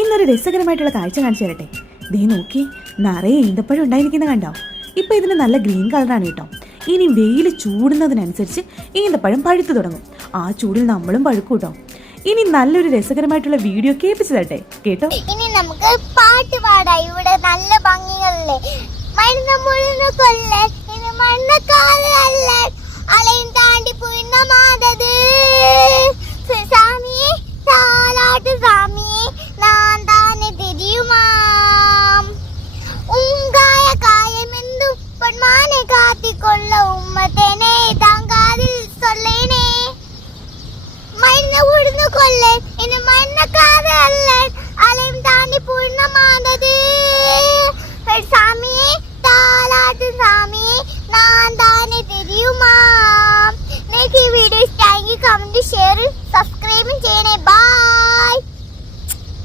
ഇന്നൊരു രസകരമായിട്ടുള്ള കാഴ്ച കാണിച്ചു തരട്ടെ. ദേ നോക്കി, നിറയെ ഈന്തപ്പഴം ഉണ്ടായിരിക്കുന്ന കണ്ടോ? ഇപ്പൊ ഇതിന് നല്ല ഗ്രീൻ കളറാണ് കേട്ടോ. ഇനി വെയിൽ ചൂടുന്നതിനനുസരിച്ച് ഈന്തപ്പഴം പഴുത്തു തുടങ്ങും. ആ ചൂടിൽ നമ്മളും പഴുക്കും കേട്ടോ. ഇനി നല്ലൊരു രസകരമായിട്ടുള്ള വീഡിയോ കേൾപ്പിച്ചു തരട്ടെ, കേട്ടോ? ഇനി നമുക്ക് പാട്ട് പാടാം. ഇവിടെ നല്ല ഭംഗികളല്ലേ. മരുന്ന് മുഴുന്ന കൊല്ലൻ ഇത് മണ്ണക്കാലല്ലേ അലയും താണ്ടി പുന്ന മാതത് സ്വാമിയെ താലാട്ട് സ്വാമിയെ